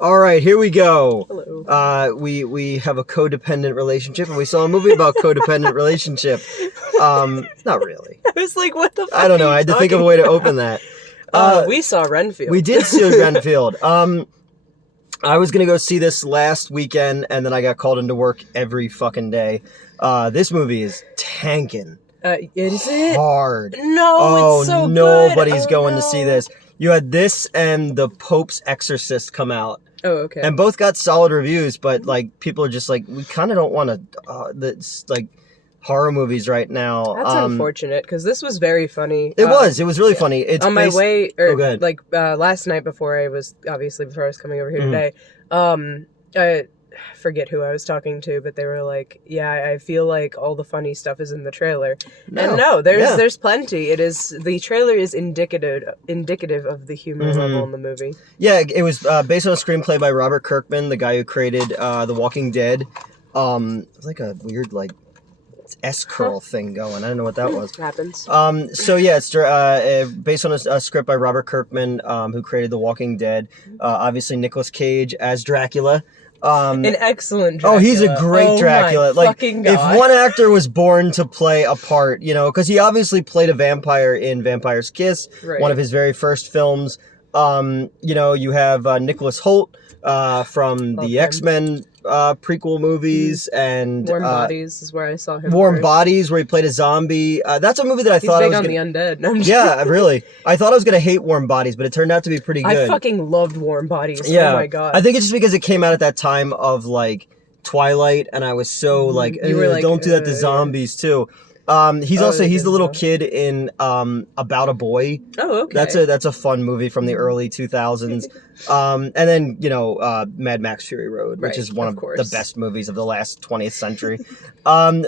All right, here we go. Hello. We have a codependent relationship, and we saw a movie about codependent relationship. Not really. I was like, what the fuck? I don't know. I had to think of a way to open that. We saw Renfield. We did see Renfield. I was gonna go see this last weekend, and then I got called into work every fucking day. This movie is tanking. Is it? Hard. No, it's so good. Nobody's Oh, going no. to see this. You had this and The Pope's Exorcist come out. Oh, okay. And both got solid reviews, but like people are just like, we kind of don't want to this like horror movies right now. That's unfortunate because this was very funny. It was really funny. It's on my way, go ahead. like last night before I was coming over here today. I forget who I was talking to, but they were like, "Yeah, I feel like all the funny stuff is in the trailer." And no, there's plenty. The trailer is indicative of the humor level in the movie. Yeah, it was based on a screenplay by Robert Kirkman, the guy who created The Walking Dead. It was like a weird like S-curl thing going. I don't know what that was. Happens. So yeah, it's based on a script by Robert Kirkman, who created The Walking Dead. Obviously Nicolas Cage as Dracula. An excellent Dracula. Oh, he's a great Dracula. My like, fucking God. if one actor was born to play a part, you know, because he obviously played a vampire in Vampire's Kiss, one of his very first films. You know, you have Nicholas Hoult from the X-Men prequel movies, and Warm Bodies is where I saw him. Warm first. Bodies, where he played a zombie. That's a movie that He's thought big I was on the undead. No, I'm yeah, really. I thought I was gonna hate Warm Bodies, but it turned out to be pretty good. I fucking loved Warm Bodies. Yeah. Oh my God. I think it's just because it came out at that time of like Twilight, and I was so like, You were like, don't do that to zombies too. He's the little kid in About a Boy. Oh, okay. That's a fun movie from the early 2000s. And then, you know, Mad Max Fury Road, which is one of the best movies of the last 20th century.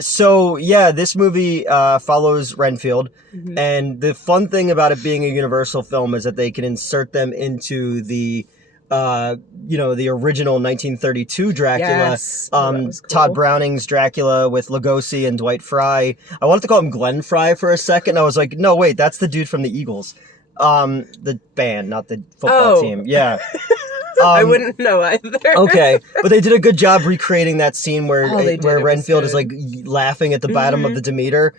So yeah, this movie follows Renfield, and the fun thing about it being a Universal film is that they can insert them into the you know, the original 1932 Dracula, Yes. Cool. Todd Browning's Dracula with Lugosi and Dwight Fry. I wanted to call him Glenn Fry for a second. I was like, no, wait, that's the dude from the Eagles. The band, not the football team. Yeah. I wouldn't know either. Okay, but they did a good job recreating that scene where Renfield is like laughing at the bottom of the Demeter,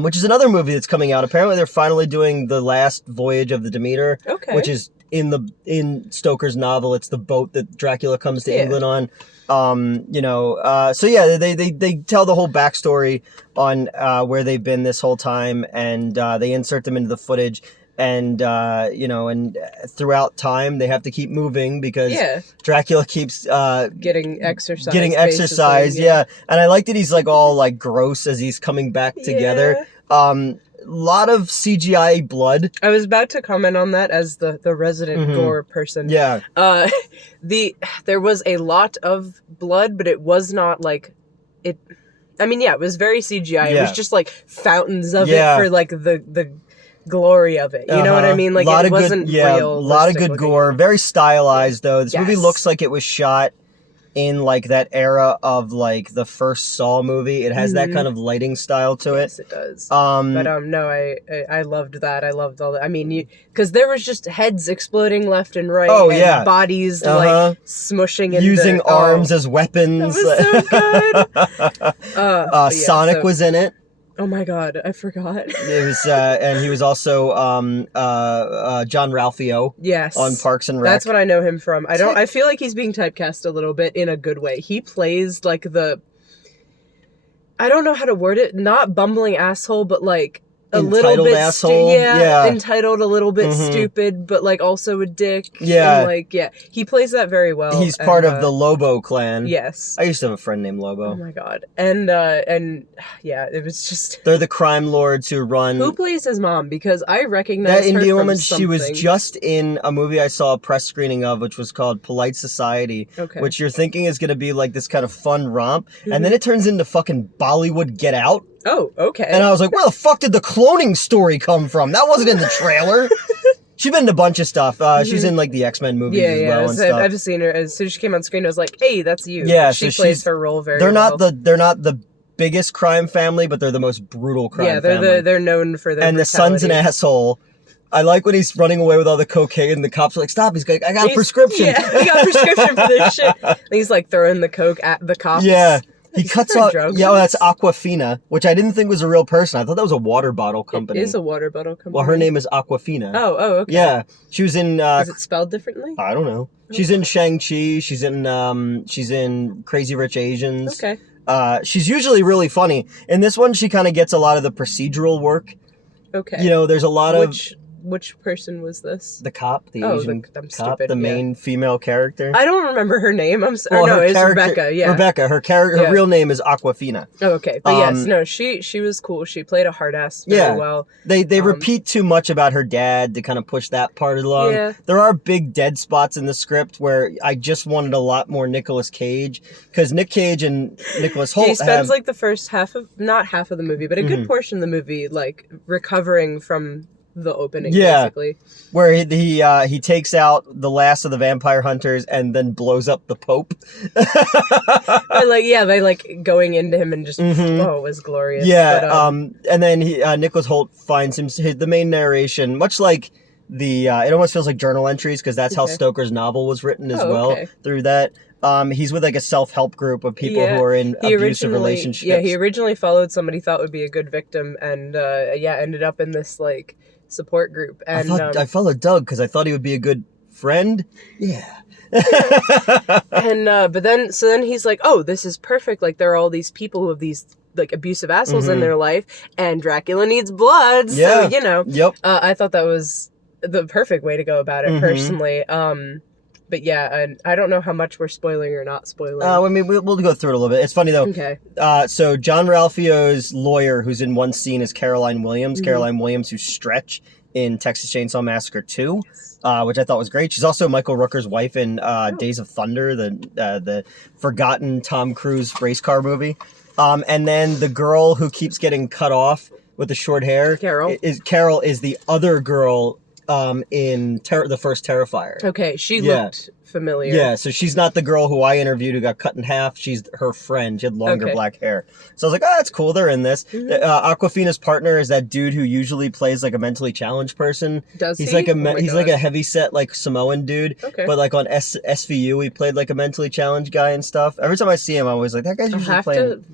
which is another movie that's coming out. Apparently, they're finally doing the last voyage of the Demeter, which is in Stoker's novel. It's the boat that Dracula comes to England on. You know, so yeah, they tell the whole backstory on where they've been this whole time, and they insert them into the footage. And you know, and throughout time they have to keep moving because Dracula keeps getting exercise. Yeah. And I like that he's like all like gross as he's coming back together. Lot of CGI blood. I was about to comment on that as the resident gore person. Yeah. There was a lot of blood, but it was not like it. I mean, yeah, it was very CGI. It was just like fountains of it for like the glory of it. You know what I mean? Like, it wasn't real. A lot of good gore. Very stylized though. This movie looks like it was shot in like that era of like the first Saw movie. It has that kind of lighting style to it. Yes, it does. But no, I loved that. I loved all that. I mean, because there was just heads exploding left and right. And bodies like smushing and using arms as weapons. That was so good. Sonic was in it. Oh my God, I forgot. It was, and he was also John Ralphio. Yes, on Parks and Rec. That's what I know him from. I feel like he's being typecast a little bit in a good way. He plays like I don't know how to word it. Not bumbling asshole, but like a little bit asshole. Entitled, a little bit stupid, but like also a dick. Yeah, and like he plays that very well. He's part of the Lobo clan. Yes, I used to have a friend named Lobo. Oh my God, and yeah, it was just they're the crime lords who run. Who plays his mom? Because I recognize that her Indian from woman. something. She was just in a movie I saw a press screening of, which was called Polite Society. Okay. Which you're thinking is going to be like this kind of fun romp, and then it turns into fucking Bollywood Get Out. Oh, okay. And I was like, where the fuck did the cloning story come from? That wasn't in the trailer. She's been in a bunch of stuff. She's in like the X-Men movies as well and stuff. I've seen her. As soon as she came on screen, I was like, hey, that's you. Yeah, she so plays her role very well. They're not the biggest crime family, but they're the most brutal crime family. Yeah, they're known for their and brutality. the son's an asshole. I like when he's running away with all the cocaine and the cops are like, stop. He's like, I got a prescription. Yeah, he got a prescription for this shit. And he's like throwing the coke at the cops. Yeah. He cuts off. drugs. Yeah, that's Aquafina, which I didn't think was a real person. I thought that was a water bottle company. It is a water bottle company. Well, her name is Aquafina. Oh, okay. Yeah, she was in. Is it spelled differently? I don't know. She's in Shang-Chi. She's in Crazy Rich Asians. Okay. She's usually really funny. In this one, she kind of gets a lot of the procedural work. Okay. You know, there's a lot of. Which person was this? The cop, the Asian I'm cop, stupid, the main female character. I don't remember her name. It's Rebecca. Yeah, Rebecca. Her real name is Aquafina. Oh, okay, but yes, no, she was cool. She played a hard ass very well. They repeat too much about her dad to kind of push that part along. Yeah. There are big dead spots in the script where I just wanted a lot more Nicolas Cage, because Nick Cage and Nicholas Hoult. He spends like the first not half of the movie, but a good portion of the movie like recovering from the opening, basically. Where he takes out the last of the vampire hunters and then blows up the Pope. They like going into him and just it was glorious. Yeah, but, and then Nicholas Hoult finds the main narration, much like it almost feels like journal entries, because that's how Stoker's novel was written as well. Through that. He's with like a self-help group of people who are in abusive relationships. Yeah, he originally followed somebody he thought would be a good victim, and ended up in this like support group. And I followed Doug because I thought he would be a good friend. Yeah. And but then he's like, oh, this is perfect. Like, there are all these people who have these like abusive assholes in their life, and Dracula needs blood. Yeah. So, you know. Yep. I thought that was the perfect way to go about it, personally. But yeah, and I don't know how much we're spoiling or not spoiling. I mean, we'll go through it a little bit. It's funny, though. Okay. So John Ralphio's lawyer, who's in one scene, is Caroline Williams. Caroline Williams, who's Stretch in Texas Chainsaw Massacre 2, which I thought was great. She's also Michael Rooker's wife in Days of Thunder, the forgotten Tom Cruise race car movie. And then the girl who keeps getting cut off with the short hair. Carol is the other girl in the first Terrifier. Okay, she looked familiar. Yeah, so she's not the girl who I interviewed who got cut in half. She's her friend. She had longer black hair. So I was like, oh, that's cool. They're in this. Aquafina's partner is that dude who usually plays like a mentally challenged person. He's he? He's like a heavy set like Samoan dude. Okay. But like on SVU, he played like a mentally challenged guy and stuff. Every time I see him, I'm always like, that guy's usually playing.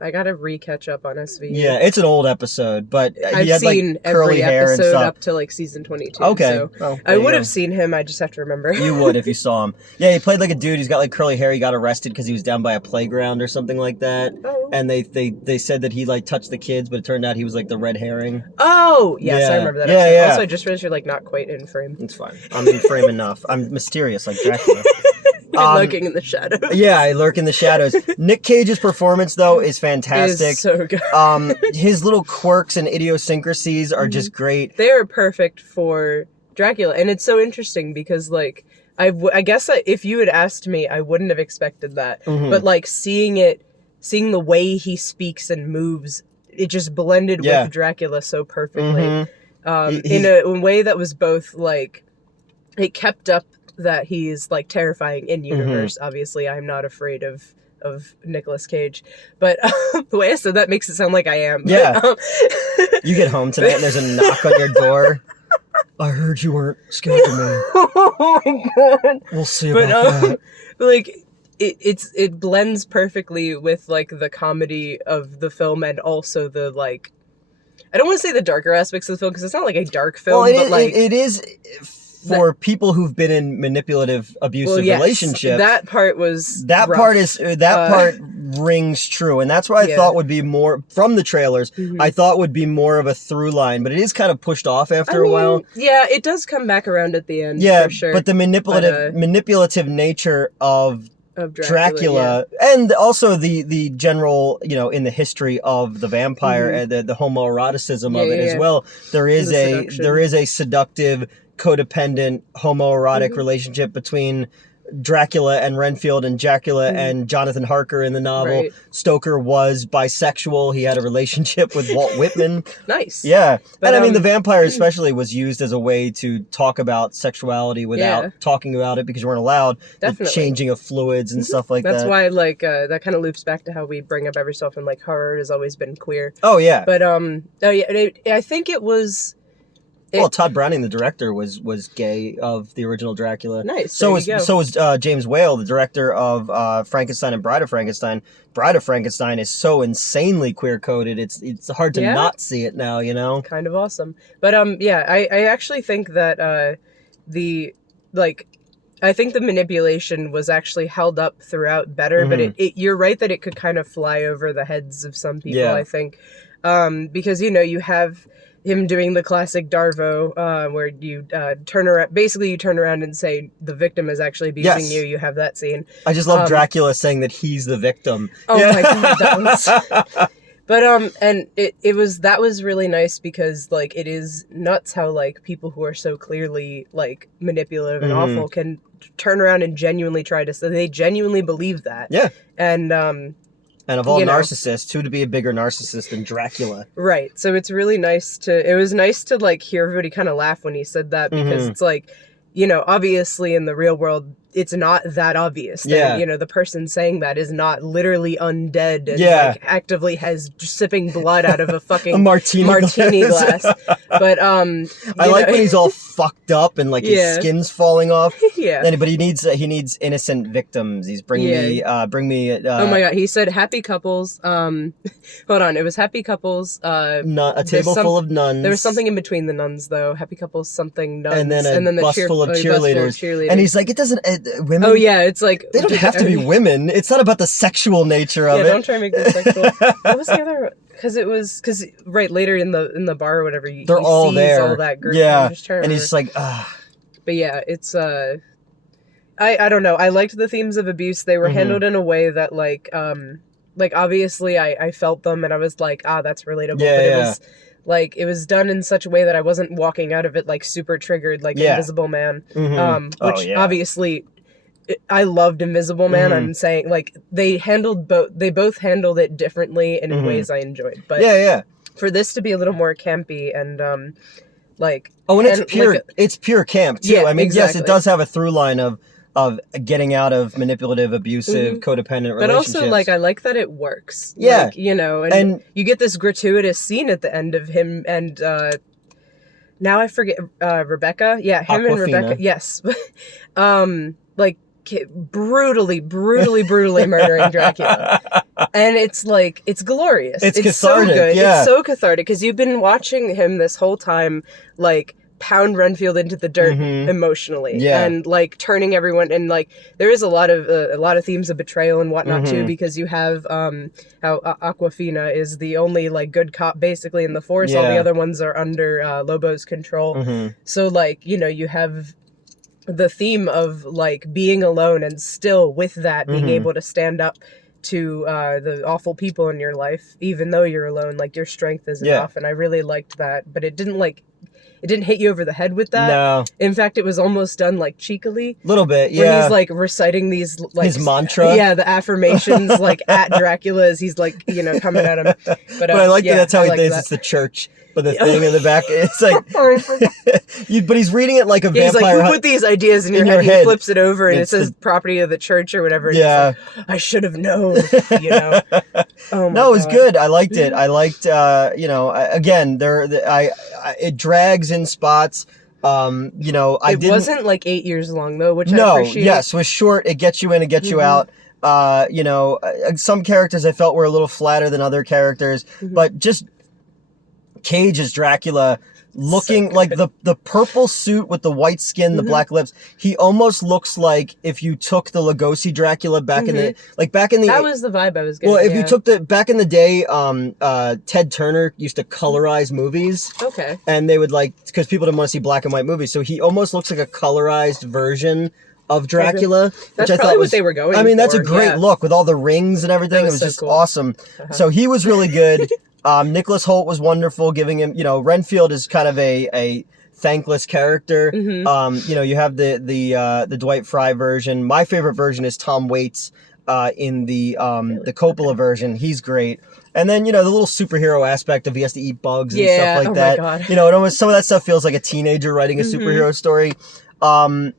I gotta re-catch up on SVU. Yeah, it's an old episode, but I've seen every episode up to like season 22. Okay. So I would have seen him, I just have to remember. You would if you saw him. Yeah, he played like a dude. He's got like curly hair. He got arrested because he was down by a playground or something like that. Oh. And they said that he like touched the kids, but it turned out he was like the red herring. Oh, yes, I remember that episode. Also, I just realized you're like not quite in frame. It's fine. I'm in frame enough. I'm mysterious like Dracula. Lurking in the shadows. Yeah, I lurk in the shadows. Nick Cage's performance, though, is fantastic. It is so good. His little quirks and idiosyncrasies are just great. They are perfect for Dracula, and it's so interesting because, like, I guess if you had asked me, I wouldn't have expected that. But like seeing the way he speaks and moves, it just blended with Dracula so perfectly. In a way that was both like, it kept up that he's like terrifying in universe. Obviously, I'm not afraid of Nicolas Cage, but the way I said that makes it sound like I am. Yeah. You get home tonight and there's a knock on your door. I heard you weren't scared of me. Oh my god. We'll see about that. Like it blends perfectly with like the comedy of the film and also the like, I don't want to say the darker aspects of the film because it's not like a dark film, it is for people who've been in manipulative, abusive relationships. That part was rough. Part rings true, and that's what I thought would be more from the trailers. I thought would be more of a through line, but it is kind of pushed off after a while. Yeah, it does come back around at the end. Yeah, for sure. But the manipulative nature of Dracula and also the general, in the history of the vampire, the homoeroticism of it as well. There is a seductive, codependent, homoerotic relationship between Dracula and Renfield and Dracula and Jonathan Harker in the novel. Right. Stoker was bisexual. He had a relationship with Walt Whitman. Nice. Yeah. But, and I mean, the vampire especially was used as a way to talk about sexuality without talking about it because you weren't allowed. Definitely. The changing of fluids and stuff like that. That's why, like, that kind of loops back to how we bring up every so often, like, horror has always been queer. Oh, yeah. But, I think it was... Well, Todd Browning, the director, was gay of the original Dracula. Nice. So was James Whale, the director of Frankenstein and Bride of Frankenstein. Bride of Frankenstein is so insanely queer coded. It's hard to not see it now. You know. Kind of awesome, but I actually think that I think the manipulation was actually held up throughout better, but you're right that it could kind of fly over the heads of some people. I think because you have him doing the classic Darvo, where you turn around and say the victim is actually abusing you. You have that scene. I just love Dracula saying that he's the victim. Oh my god, that was. But and that was really nice because like it is nuts how like people who are so clearly like manipulative and awful can turn around and genuinely they genuinely believe that. Yeah. And of all narcissists, who to be a bigger narcissist than Dracula? Right. So it's really nice it was nice to like hear everybody kind of laugh when he said that because it's like, obviously in the real world, it's not that obvious. That, the person saying that is not literally undead and like actively has sipping blood out of a fucking a martini glass. But I like when he's all fucked up and like his skin's falling off. But he needs innocent victims. He's bring me. Oh my god, he said happy couples. Hold on, it was happy couples. A table full of nuns. There was something in between the nuns though. Happy couples, something nuns, and then the bus full of cheerleaders. And he's like, it doesn't. Women. Oh yeah, it's like they don't have to be women. It's not about the sexual nature of it. Yeah, don't try to make this sexual. What was the other? Because right later in the bar or whatever, they're all sees there. All that group. Yeah, and he's just like, But yeah, it's I don't know. I liked the themes of abuse. They were handled in a way that like obviously I felt them and I was like, that's relatable. Yeah, but it was like it was done in such a way that I wasn't walking out of it like super triggered like Invisible Man. Which obviously I loved Invisible Man. I'm saying like they both handled it differently and in ways I enjoyed. But for this to be a little more campy and and it's pure camp too. I mean, yes, it does have a through line of getting out of manipulative, abusive, codependent relationships. But also, like, I like that it works. Yeah. Like, and you get this gratuitous scene at the end of him and, now I forget, Rebecca? Yeah, him Awkwafina. And Rebecca. Yes. Brutally murdering Dracula. And it's like, it's glorious. It's cathartic, so good. yeah. It's so cathartic, because you've been watching him this whole time, like, pound Renfield into the dirt emotionally, and like turning everyone, and like there is a lot of themes of betrayal and whatnot too, because you have how Awkwafina is the only like good cop basically in the force. All the other ones are under Lobo's control. So like you have the theme of like being alone and still with that being able to stand up to the awful people in your life, even though you're alone. Like your strength is enough, and I really liked that. But it didn't hit you over the head with that. No. In fact, it was almost done like cheekily. A little bit, yeah. Where he's like reciting these like his mantra. Yeah, the affirmations like at Dracula as he's like, coming at him. But I like that's how he thinks it's the church. But the thing in the back, it's like, but he's reading it like a vampire. He's like, who put these ideas in your head? He flips it over and it says property of the church or whatever. And yeah. Like, I should have known, Oh my No, it was good. I liked it. I liked, again, it drags in spots. It wasn't like 8 years long though, which I appreciate. Yes, it was short. It gets you in, it gets you out. Some characters I felt were a little flatter than other characters, but just Cage as Dracula, looking like the purple suit with the white skin, the black lips. He almost looks like if you took the Lugosi Dracula back in the that was the vibe I was getting. Well, if you took back in the day, Ted Turner used to colorize movies. Okay. And they would because people didn't want to see black and white movies, so he almost looks like a colorized version of Dracula. That's probably what they were going for. I mean, that's a great look with all the rings and everything. It was just cool. Awesome. So he was really good. Nicholas Hoult was wonderful, giving him, Renfield is kind of a thankless character. You have the Dwight Fry version. My favorite version is Tom Waits in the Coppola version. He's great. And then, the little superhero aspect of he has to eat bugs and stuff like that. My God. It almost, some of that stuff feels like a teenager writing a superhero story. I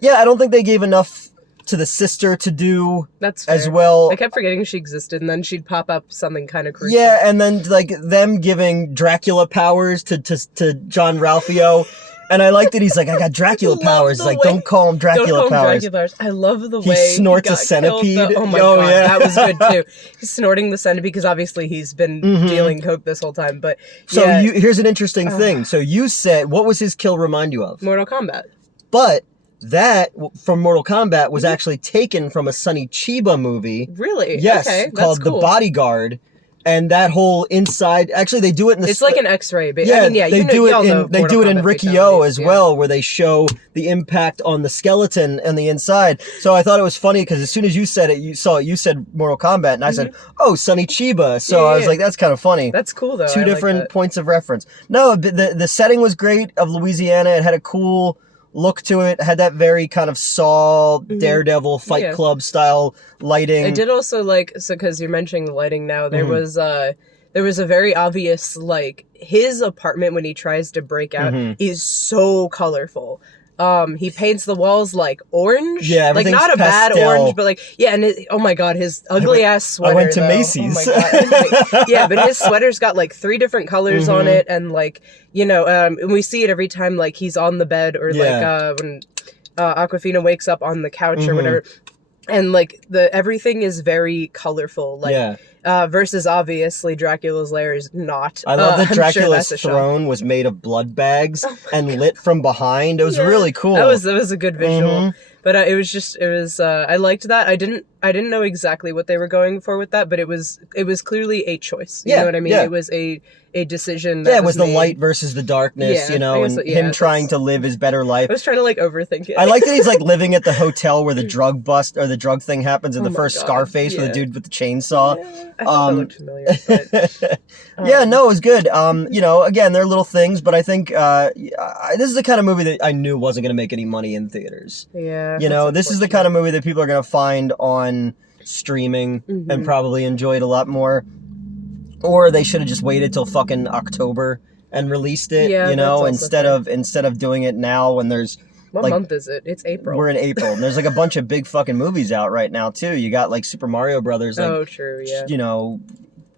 don't think they gave enough to the sister to do That's fair. as well. I kept forgetting she existed, and then she'd pop up something kind of crucial. Yeah, and then like them giving Dracula powers to John Ralphio. And I like that he's like, I got Dracula powers. Like, don't call him Dracula powers. I love the way he snorts he a centipede. Oh my god, that was good too. He's snorting the centipede because obviously he's been dealing coke this whole time. But so here's an interesting thing. So you said, what was his kill remind you of? Mortal Kombat. But that from Mortal Kombat was actually taken from a Sonny Chiba movie. Really? Yes, okay, called The Bodyguard. And that whole inside, actually, they do it in the. It's like an X-ray, but yeah, I mean, they do it in Riki-Oh as well, where they show the impact on the skeleton and the inside. So I thought it was funny because as soon as you said it, you said Mortal Kombat, and I said, "Oh, Sonny Chiba." So I was like, "That's kind of funny." That's cool though. Two different points of reference. No, the setting was great of Louisiana. It had a cool look to it. Had that very kind of Saw, Daredevil, Fight Club style lighting. I did also like, so because you're mentioning the lighting now, there was a very obvious, like, his apartment when he tries to break out is so colorful. He paints the walls like orange. Yeah, like not a pastel. bad orange, but like and oh my god, his ugly ass sweater. I went to though. Macy's. Oh my god. Yeah, but his sweater's got like 3 different colors on it, and like and we see it every time like he's on the bed or like when Awkwafina wakes up on the couch or whatever. And like everything is very colorful, like versus obviously Dracula's lair is not. I love that Dracula's throne was made of blood bags and lit from behind. It was really cool. That was a good visual, but it was I liked that. I didn't know exactly what they were going for with that, but it was clearly a choice. You know what I mean? It was a decision. That it was the made. Light versus the darkness, and him trying to live his better life. I was trying to like overthink it. I like that he's like living at the hotel where the drug bust or the drug thing happens in the first Scarface with the dude with the chainsaw. I thought that looked familiar. But, no, it was good. Again, they're little things, but I think this is the kind of movie that I knew wasn't going to make any money in theaters. Yeah. This is the kind of movie that people are going to find on streaming and probably enjoy it a lot more. Or they should have just waited till fucking October and released it, instead of doing it now when there's what month is it? It's April. We're in April. And there's like a bunch of big fucking movies out right now too. You got like Super Mario Brothers, like, true, yeah.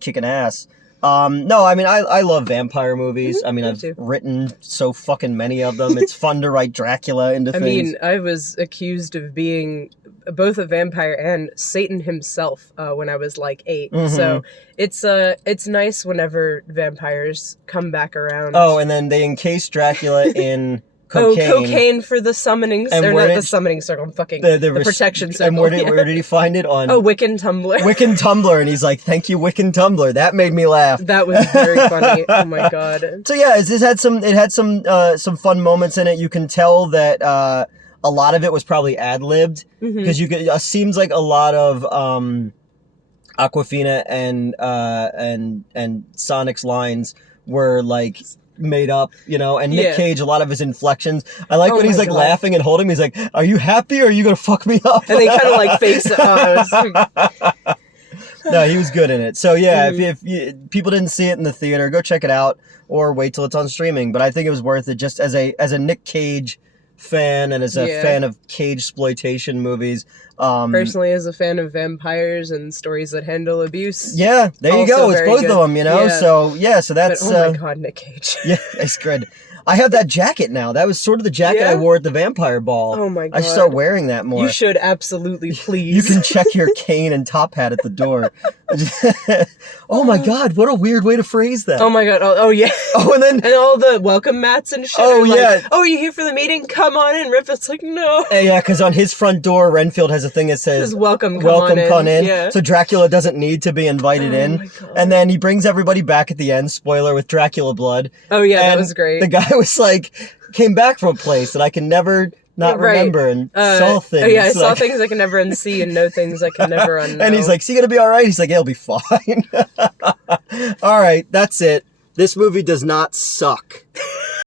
Kicking ass. No, I mean I love vampire movies. I mean I've written so fucking many of them. It's fun to write Dracula into things. I mean, I was accused of being both a vampire and Satan himself when I was like 8. So it's nice whenever vampires come back around. Oh, and then they encase Dracula in cocaine. Cocaine for the summoning circle. Not the summoning circle, fucking the protection circle. And where did he find it? On Wiccan Tumblr. Wiccan Tumblr, and he's like, thank you, Wiccan Tumblr. That made me laugh. That was very funny. Oh my god. So yeah, it had some fun moments in it. You can tell that a lot of it was probably ad-libbed, because seems like a lot of Awkwafina and Sonic's lines were like made up, and Nick Cage, a lot of his inflections. I like when he's like laughing and holding me. He's like, "Are you happy or are you gonna fuck me up?" And they kind of like face it. No, he was good in it. So yeah, if people didn't see it in the theater, go check it out or wait till it's on streaming. But I think it was worth it just as a Nick Cage fan and as a fan of Cage-sploitation movies. Personally, as a fan of vampires and stories that handle abuse. Yeah, there you go. It's both of them, Yeah. So that's. But, oh my god, Nick Cage. Yeah, it's good. I have that jacket now. That was sort of the jacket I wore at the vampire ball. Oh my god. I should start wearing that more. You should absolutely, please. You can check your cane and top hat at the door. Oh my god, what a weird way to phrase that. Oh my god. Oh yeah. Oh, and all the welcome mats and shit. Oh yeah. Like, oh, you here for the meeting? Come on in. Rip. It's like, no. Yeah, because on his front door, Renfield has a thing that says welcome, come in. Yeah. So Dracula doesn't need to be invited in. My god. And then he brings everybody back at the end, spoiler, with Dracula blood. Oh yeah, and that was great. The guy was like, came back from a place that I can never not remember, and saw things. Oh yeah, I saw things I can never unsee and know things I can never unknow. And he's like, "So you gonna be all right?" He's like, "Yeah, "It'll be fine." All right, that's it. This movie does not suck.